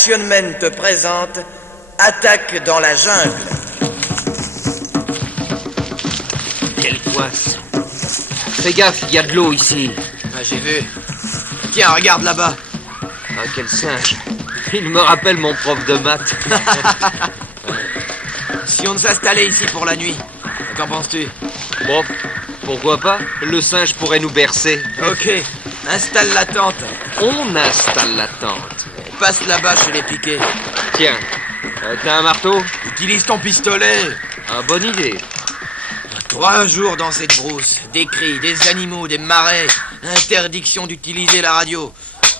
Action Man te présente Attaque dans la jungle. Quelle poisse. Fais gaffe, il y a de l'eau ici. Ah, j'ai vu. Tiens, regarde là-bas. Ah, quel singe. Il me rappelle mon prof de maths. Si on s'installait ici pour la nuit, qu'en penses-tu? Bon, pourquoi pas? Le singe pourrait nous bercer. Ok, installe la tente. On installe la tente. Passe là-bas chez les piquets. Tiens, t'as un marteau? Utilise ton pistolet. Ah, bonne idée. 3 jours dans cette brousse. Des cris, des animaux, des marais. Interdiction d'utiliser la radio.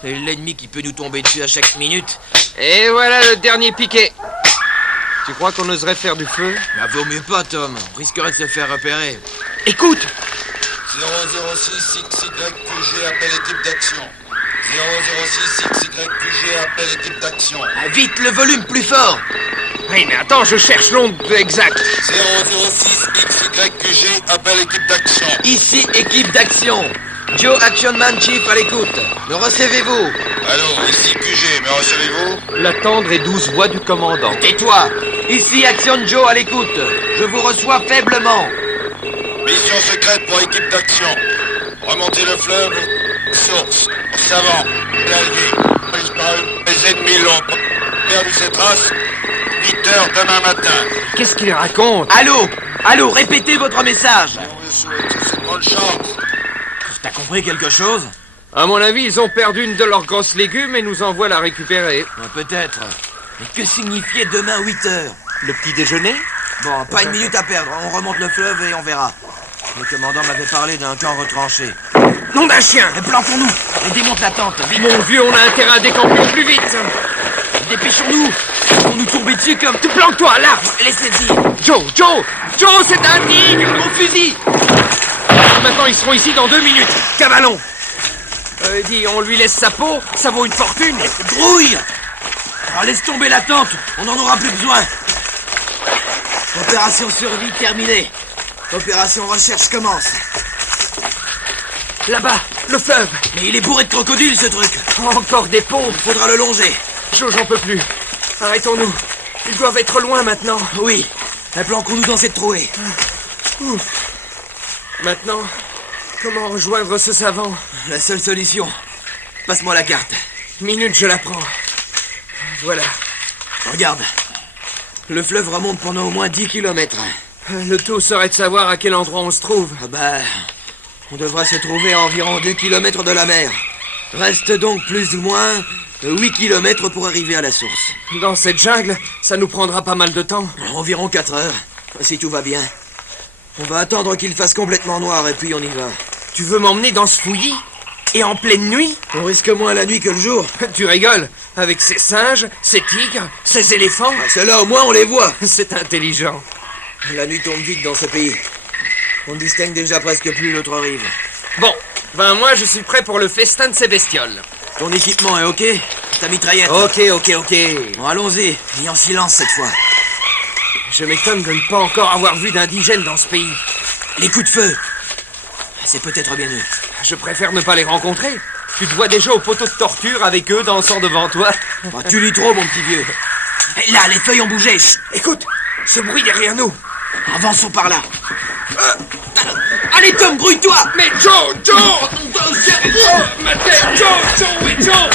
Et l'ennemi qui peut nous tomber dessus à chaque minute. Et voilà le dernier piquet. Tu crois qu'on oserait faire du feu? Bah, vaut mieux pas, Tom. On risquerait de se faire repérer. Écoute! 006 XYQG appelle équipe d'action. 006 XYQG appelle équipe d'action. Ah, vite, le volume plus fort. Oui, mais attends, je cherche l'onde exacte. 006 XYQG appelle équipe d'action. Ici, équipe d'action. Joe Action Man Chief à l'écoute. Me recevez-vous? Allô, ici QG, me recevez-vous? La tendre et douce voix du commandant. Tais-toi. Ici Action Joe à l'écoute. Je vous reçois faiblement. Mission secrète pour équipe d'action. Remontez le fleuve. Source. Savant. L'allié. Disparu. Les ennemis l'ont perdu ses traces. 8h demain matin. Qu'est-ce qu'il raconte? Allô? Allô, répétez votre message. On vous souhaite une bonne chance. T'as compris quelque chose? À mon avis, ils ont perdu une de leurs grosses légumes et nous envoient la récupérer. Peut-être. Mais que signifiait demain 8h? Le petit déjeuner? Bon, pas une minute à perdre. On remonte le fleuve et on verra. Le commandant m'avait parlé d'un camp retranché. Nom d'un chien! Plantons-nous et démonte la tente. Vite, Mon vieux, on a intérêt à décamper au plus vite! dépêchons-nous. Ils vont nous tomber dessus comme... Planque-toi à l'arbre! Laissez-y. Joe, c'est un tigre! Mon fusil. Maintenant, ils seront ici dans 2 minutes. Cavalon! Dis, on lui laisse sa peau, ça vaut une fortune. Grouille. Alors laisse tomber la tente. On n'en aura plus besoin. Opération survie terminée. Opération recherche commence. Là-bas, le fleuve. Mais il est bourré de crocodiles, ce truc. Encore des pompes. Faudra le longer. Joe, j'en peux plus. Arrêtons-nous. Ils doivent être loin maintenant. Oui. Planquons-nous dans cette trouée. Maintenant, comment rejoindre ce savant? La seule solution. Passe-moi la carte. Minute, je la prends. Voilà. Regarde. Le fleuve remonte pendant au moins 10 kilomètres. Le tout serait de savoir à quel endroit on se trouve. Ah bah, on devrait se trouver à environ 2 kilomètres de la mer. Reste donc plus ou moins 8 kilomètres pour arriver à la source. Dans cette jungle, ça nous prendra pas mal de temps. Environ 4 heures, si tout va bien. On va attendre qu'il fasse complètement noir et puis on y va. Tu veux m'emmener dans ce fouillis? Et en pleine nuit? On risque moins la nuit que le jour. Tu rigoles? Avec ces singes, ces tigres, ces éléphants? Ceux-là, au moins, on les voit. C'est intelligent. La nuit tombe vite dans ce pays. On ne distingue déjà presque plus l'autre rive. Bon, ben moi, je suis prêt pour le festin de ces bestioles. Ton équipement est OK? Ta mitraillette? Ok. Bon, allons-y. Et en silence cette fois. Je m'étonne de ne pas encore avoir vu d'indigènes dans ce pays. Les coups de feu. C'est peut-être bien eux. Je préfère ne pas les rencontrer. Tu te vois déjà au poteau de torture avec eux dansant devant toi. Bah, tu lis trop, mon petit vieux. Et là, les feuilles ont bougé. Chut. Écoute, ce bruit derrière nous. Avançons par là. Allez, Tom, grouille-toi. Mais Joe! Ma tête! Joe!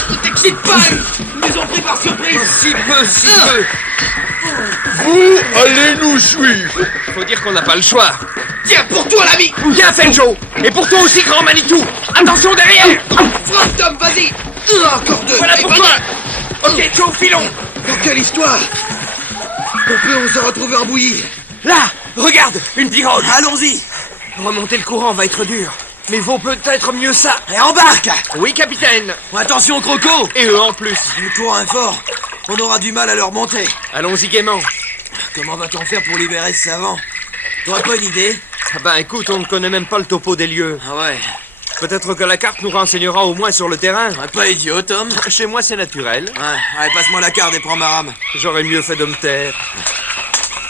Ne t'excite pas. Ils nous ont pris par surprise. Si peu! Vous allez nous suivre. Faut dire qu'on n'a pas le choix. Tiens, pour toi, l'ami. Bien fait, Joe! Et pour toi aussi, grand Manitou! Attention derrière! Frappe, Tom, vas-y. Encore 2. Voilà pour toi! Ok, Joe, filons! Pour quelle histoire? On se retrouver en bouillie. Là! Regarde! Une pirogue! Allons-y. Remonter le courant va être dur. Mais vaut peut-être mieux ça. Et embarque. Oui, capitaine! Attention, Croco. Et eux en plus. Le courant est fort. On aura du mal à leur monter. Allons-y gaiement. Comment va-t-on faire pour libérer ce savant? T'aurais pas une idée? Ah bah écoute, on ne connaît même pas le topo des lieux. Ah ouais. Peut-être que la carte nous renseignera au moins sur le terrain. Pas idiot, Tom. Chez moi, c'est naturel. Ouais, allez, passe-moi la carte et prends ma rame. J'aurais mieux fait de me taire.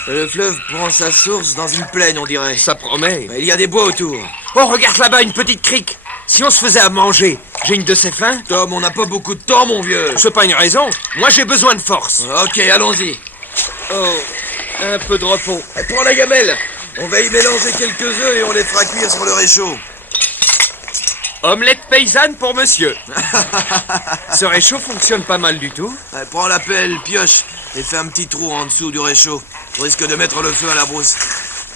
Le fleuve prend sa source dans une plaine, on dirait. Ça promet. Il y a des bois autour. Oh, regarde là-bas, une petite crique. Si on se faisait à manger, J'ai une de ces fins. Tom, on n'a pas beaucoup de temps, mon vieux. C'est pas une raison. Moi, j'ai besoin de force. Ok, allons-y. Oh, un peu de repos. Prends la gamelle. On va y mélanger quelques œufs et on les fera cuire sur le réchaud. Omelette paysanne pour monsieur. Ce réchaud fonctionne pas mal du tout. Prends la pelle, pioche, et fais un petit trou en dessous du réchaud. On risque de mettre le feu à la brousse.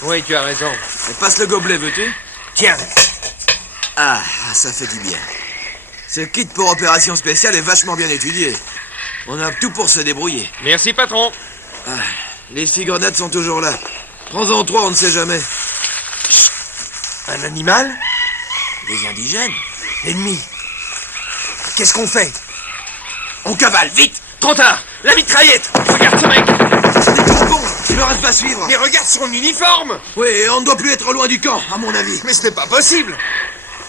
Oui, tu as raison. Et passe le gobelet, veux-tu? Tiens. Ah, ça fait du bien. Ce kit pour opération spéciale est vachement bien étudié. On a tout pour se débrouiller. Merci, patron. Les filles-grenades sont toujours là. Prends-en 3, on ne sait jamais. Un animal? Les indigènes? L'ennemi. Qu'est-ce qu'on fait? On cavale, vite! Trop tard. La mitraillette. Regarde ce mec. Des crampons! Il ne reste pas à suivre. Et regarde son uniforme. Oui, et on ne doit plus être loin du camp, à mon avis. Mais ce n'est pas possible.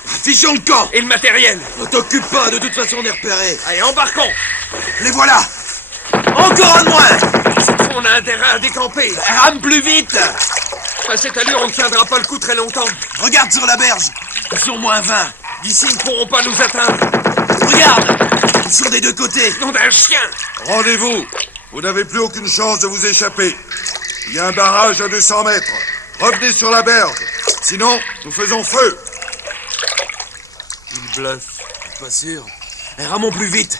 Fichons le camp! Et le matériel? Ne t'occupe pas, de toute façon on est repérés. Allez, embarquons. Les voilà! Encore un de moins! Cette fois, on a intérêt à décamper. Rame plus vite! À cette allure, on ne tiendra pas le coup très longtemps. Regarde sur la berge! Ils sont -20. D'ici, ils ne pourront pas nous atteindre. Regarde! Ils sont des deux côtés. Nom d'un chien. Rendez-vous. Vous n'avez plus aucune chance de vous échapper. Il y a un barrage à 200 mètres. Revenez sur la berge. Sinon, nous faisons feu. Il bluffe. Pas sûr. Ramons plus vite.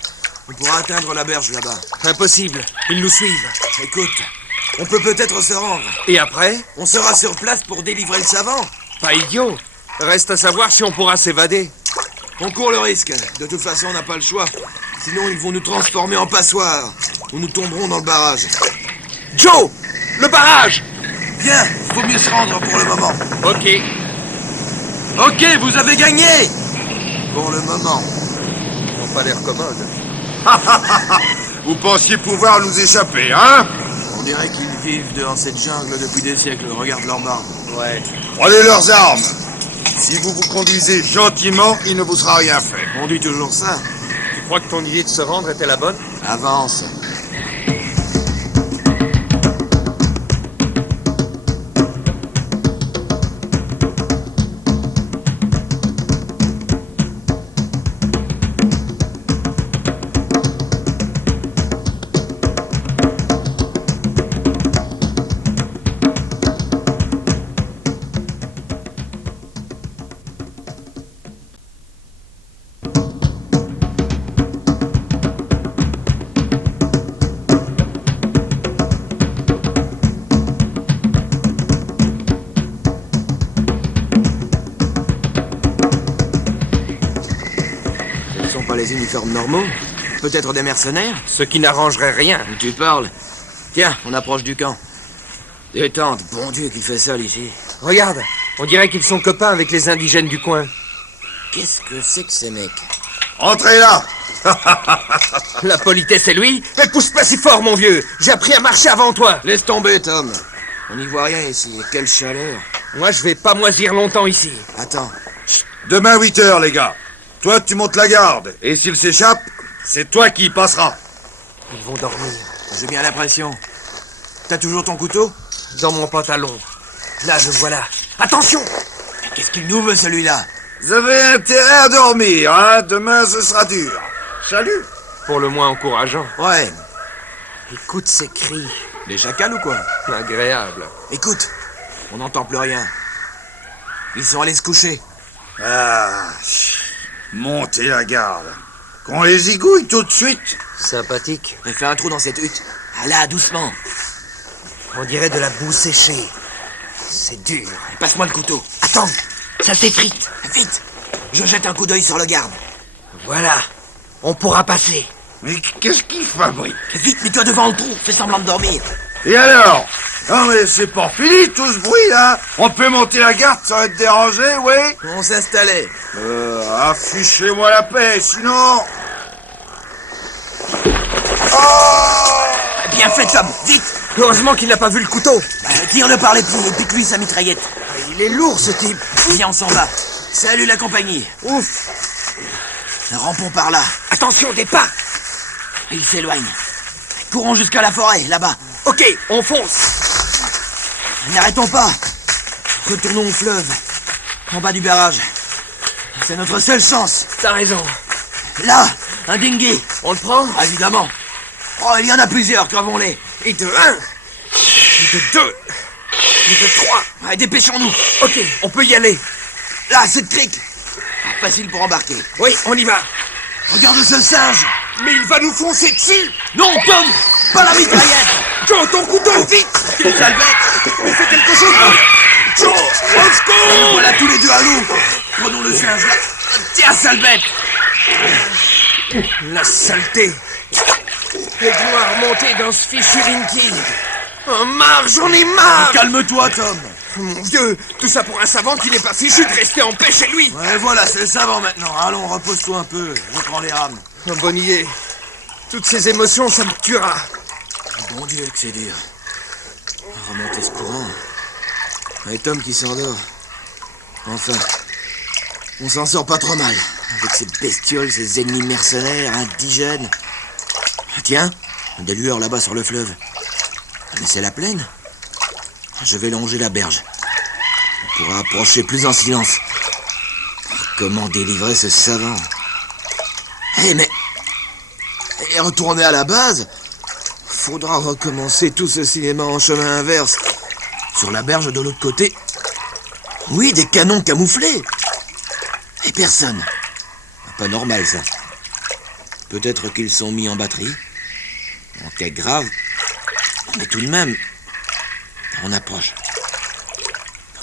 On pourra atteindre la berge là-bas. Impossible. Ils nous suivent. Écoute, on peut peut-être se rendre. Et après? On sera sur place pour délivrer le savant. Pas idiot. Reste à savoir si on pourra s'évader. On court le risque. De toute façon, on n'a pas le choix. Sinon, ils vont nous transformer en passoire. Ou nous tomberons dans le barrage. Joe! Le barrage! Viens, faut mieux se rendre pour le moment. Ok. Ok, vous avez gagné! Pour le moment. Ils n'ont pas l'air commodes. Vous pensiez pouvoir nous échapper, hein? On dirait qu'ils vivent dans cette jungle depuis des siècles. Regarde leurs barbes. Ouais. Prenez leurs armes. Si vous vous conduisez gentiment, il ne vous sera rien fait. On dit toujours ça. Tu crois que ton idée de se rendre était la bonne? Avance. Les uniformes normaux? Peut-être des mercenaires? Ce qui n'arrangerait rien. Tu parles? Tiens, on approche du camp. Détente, bon Dieu qu'il fait seul ici. Regarde, on dirait qu'ils sont copains avec les indigènes du coin. Qu'est-ce que c'est que ces mecs? Entrez là. La politesse est lui. Mais pousse pas si fort, mon vieux. J'ai appris à marcher avant toi. Laisse tomber, Tom. On n'y voit rien ici. Quelle chaleur. Moi, je vais pas moisir longtemps ici. Attends. Demain 8h, les gars. Toi, tu montes la garde. Et s'il s'échappe, c'est toi qui y passeras. Ils vont dormir. J'ai bien l'impression. T'as toujours ton couteau? Dans mon pantalon. Là, le voilà. Attention! Qu'est-ce qu'il nous veut, celui-là? Vous avez intérêt à dormir, hein? Demain, ce sera dur. Salut. Pour le moins encourageant. Ouais. Écoute ces cris. Des chacals ou quoi? Agréable. Écoute, on n'entend plus rien. Ils sont allés se coucher. Ah, montez la garde. Qu'on les zigouille tout de suite. Sympathique. On fait un trou dans cette hutte. Ah là, doucement. On dirait de la boue séchée. C'est dur. Passe-moi le couteau. Attends, ça t'effrite. Vite. Je jette un coup d'œil sur le garde. Voilà. On pourra passer. Mais qu'est-ce qu'ils fabriquent? Vite, mets-toi devant le trou. Fais semblant de dormir. Et alors? Non mais c'est pas fini tout ce bruit là. On peut monter la garde sans être dérangé, oui? On s'installait. Affichez-moi la paix, sinon... Oh! Bien fait, Tom. Vite. Heureusement qu'il n'a pas vu le couteau. Tire-le par les pieds et pique-lui sa mitraillette. Il est lourd, ce type. Viens, on s'en va. Salut la compagnie. Ouf. Rampons par là. Attention, des pas. Il s'éloigne. Courons jusqu'à la forêt, là-bas. Ok, on fonce. N'arrêtons pas. Retournons au fleuve. En bas du barrage. C'est notre seule chance. T'as raison. Là, un dinghy. On le prend? Ah, évidemment. Oh, il y en a plusieurs, crevons-les. Et de 1, et de 2, et de 3. Ouais, dépêchons-nous. Ok, on peut y aller. Là, cette crique. Facile pour embarquer. Oui, on y va. Regarde ce singe. Mais il va nous foncer dessus. Non, Tom, pas la mitraillette. Joe, ton couteau, vite. Quelle sale bête. Mais fais quelque chose. Joe, au secours. Voilà tous les deux à l'eau. Prenons le singe, là. Tiens, sale bête. La saleté. Et doit remonter dans ce fichu Dinky. Oh, marre, j'en ai marre. Calme-toi, Tom. Mon Dieu, tout ça pour un savant qui n'est pas fichu de rester en paix chez lui. Ouais, voilà, c'est le savant maintenant. Allons, repose-toi un peu. Reprends les rames. Oh, bonne idée. Toutes ces émotions, ça me tuera. Bon Dieu, que c'est dur. Remonter ce courant. Et Tom qui s'endort. Enfin, on s'en sort pas trop mal. Avec ces bestioles, ces ennemis mercenaires, indigènes. Tiens, des lueurs là-bas sur le fleuve. Mais c'est la plaine. Je vais longer la berge. On pourra approcher plus en silence. Comment délivrer ce savant? Mais... Et retourner à la base? Faudra recommencer tout ce cinéma en chemin inverse. Sur la berge de l'autre côté. Oui, des canons camouflés. Et personne. Pas normal, ça. Peut-être qu'ils sont mis en batterie. En cas grave. Mais tout de même... On approche.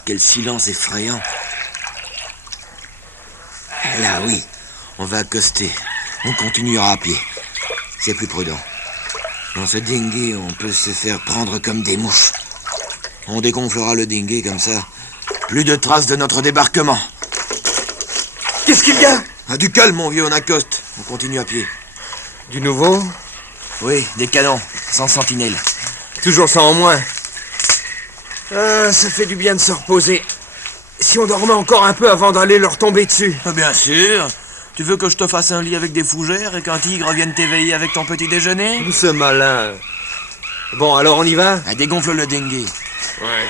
Quel silence effrayant. Là, oui. On va accoster. On continuera à pied. C'est plus prudent. Dans ce dinghy, on peut se faire prendre comme des mouches. On dégonflera le dinghy comme ça. Plus de traces de notre débarquement. Qu'est-ce qu'il y a? Ah, du calme, mon vieux, on accoste. On continue à pied. Du nouveau? Oui, des canons, sans sentinelle. Toujours ça en moins. Ah, ça fait du bien de se reposer. Si on dormait encore un peu avant d'aller leur tomber dessus. Bien sûr. Tu veux que je te fasse un lit avec des fougères et qu'un tigre vienne t'éveiller avec ton petit déjeuner? C'est malin. Bon, alors on y va? Ah, dégonfle le dinghy. Ouais.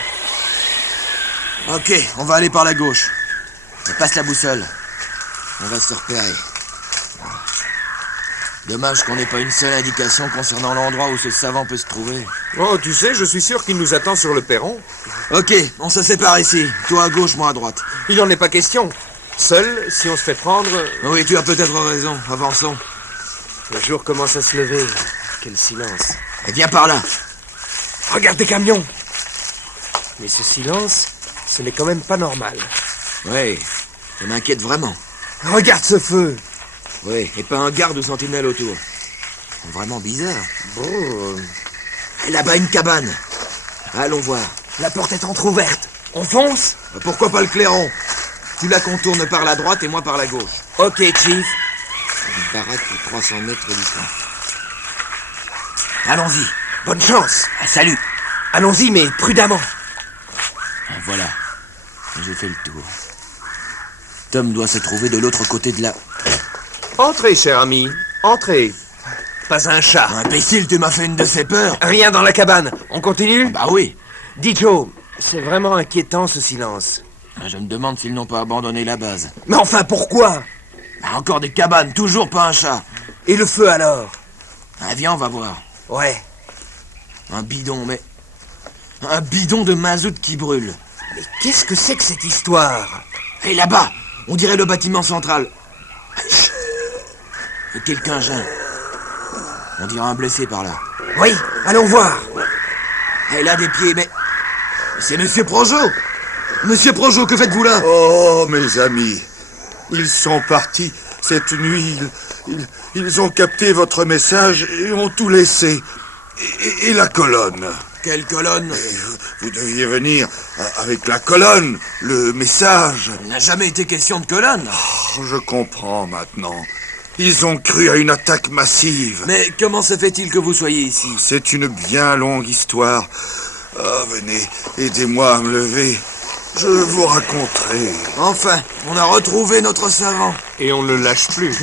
Ok, on va aller par la gauche. Passe la boussole. On va se repérer. Dommage qu'on n'ait pas une seule indication concernant l'endroit où ce savant peut se trouver. Oh, tu sais, je suis sûr qu'il nous attend sur le perron. Ok, on se sépare ici. Toi à gauche, moi à droite. Il n'en est pas question. Seul, si on se fait prendre... Oui, tu as peut-être raison. Avançons. Le jour commence à se lever. Quel silence. Et viens par là. Regarde des camions. Mais ce silence, ce n'est quand même pas normal. Oui, ça m'inquiète vraiment. Regarde ce feu. Oui, et pas un garde ou sentinelle autour. Vraiment bizarre. Oh, Et là-bas, une cabane. Allons voir. la porte est entr'ouverte. On fonce? Pourquoi pas le clairon? Tu la contournes par la droite et moi par la gauche. Ok, Chief. Une baraque à 300 mètres du camp. Allons-y. Bonne chance. Ah, salut. Allons-y, mais prudemment. Voilà. J'ai fait le tour. Tom doit se trouver de l'autre côté de la... Entrez, cher ami. Entrez. Pas un chat. Imbécile, tu m'as fait une de ces peurs. Rien dans la cabane. On continue? Bah oui. Dis Joe, c'est vraiment inquiétant ce silence. Je me demande s'ils n'ont pas abandonné la base. Mais enfin, pourquoi? Ah, encore des cabanes, toujours pas un chat. Et le feu alors? Ah, viens, on va voir. Ouais. Un bidon, mais... Un bidon de mazout qui brûle. Mais qu'est-ce que c'est que cette histoire? Et là-bas, on dirait le bâtiment central. Quelqu'un gêne. On dirait un blessé par là. Oui, allons voir. Et là, des pieds, mais... C'est Monsieur Projo. Monsieur Projo, que faites-vous là? Oh, mes amis, ils sont partis cette nuit. Ils ont capté votre message et ont tout laissé. Et la colonne? Quelle colonne? Vous deviez venir avec la colonne, le message. Il n'a jamais été question de colonne. Oh, je comprends maintenant. Ils ont cru à une attaque massive. Mais comment se fait-il que vous soyez ici? C'est une bien longue histoire. Ah, venez, aidez-moi à me lever. Je vous raconterai. Enfin, on a retrouvé notre savant. Et on ne le lâche plus.